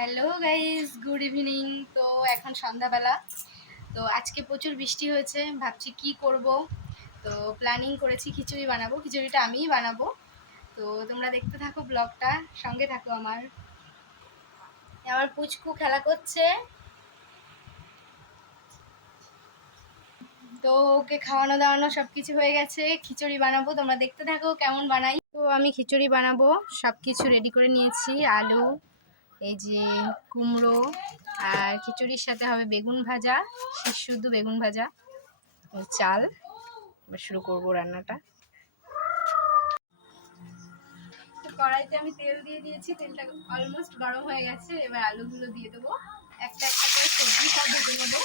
Hello guys, good evening. তো এখন সন্ধ্যাবেলা। তো আজকে প্রচুর বৃষ্টি হয়েছে, ভাবছি কি করব। তো প্ল্যানিং করেছি খিচুড়ি বানাবো, খিচুড়িটা আমিই বানাবো। তো তোমরা দেখতে থাকো ব্লগটা, সঙ্গে থাকো। আমার আমার পুচকু খেলা করছে, তো ওকে খাওয়ানো দাওয়ানো সব কিছু হয়ে গেছে। খিচুড়ি বানাবো, তোমরা দেখতে থাকো কেমন বানাই। তো আমি খিচুড়ি বানাবো, সব কিছু রেডি করে নিয়েছি। আলু, এই যে কুমড়ো, আর খিচুড়ির সাথে হবে বেগুন ভাজা, শুধু বেগুন ভাজা, চাল। এবার শুরু করবো রান্নাটা। কড়াইতে আমি তেল দিয়ে দিয়েছি, তেলটা অলমোস্ট গরম হয়ে গেছে। এবার আলুগুলো দিয়ে দেবো, একটা একটা করে সবজি সব ভেজে নেবো।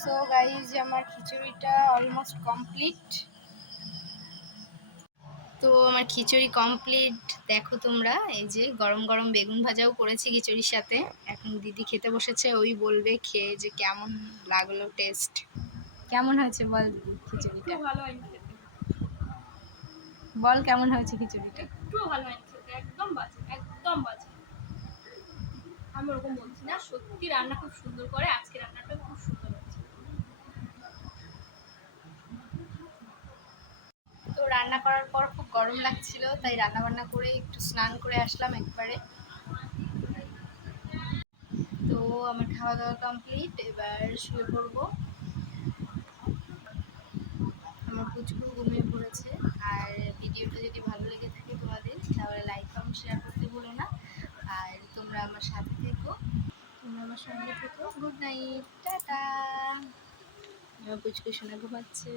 সো গাইজ, আমার খিচুড়িটা অলমোস্ট কমপ্লিট। তো আমার খিচুড়ি কমপ্লিট, দেখো তোমরা। এই যে গরম গরম বেগুন ভাজাও করেছি খিচুড়ির সাথে। এখন দিদি খেতে বসেছে, ওই বলবে খেয়ে যে কেমন লাগলো টেস্ট। কেমন হয়েছে বল দিদি খিচুড়িটা? ভালো হয়নি খেতে। বল কেমন হয়েছে খিচুড়িটা? একটু ভালো হয়নি খেতে, একদম বাজে, একদম বাজে। আমি ওরকম বলছি না, সত্যি রান্না খুব সুন্দর করে। আজকে রান্নাটা খুব সুন্দর হয়েছে। তো রান্না করার পর খুব গরম লাগছিল, তাই রান্না বান্না করে একটু স্নান করে আসলাম একবারে। তো আমার খাওয়া দাওয়া কমপ্লিট, এবার শুয়ে পড়বো। আমার পুচকু ঘুমিয়ে পড়েছে। আর ভিডিওটা যদি ভালো লেগে থাকে তোমাদের, তাহলে লাইক কমেন্ট শেয়ার করতে ভুলো না। আর তোমরা আমার সাথে থেকো, তোমরা আমার সঙ্গে থেকো। Good night, tata. আমার পুচকু শোনা ঘুমাচ্ছে।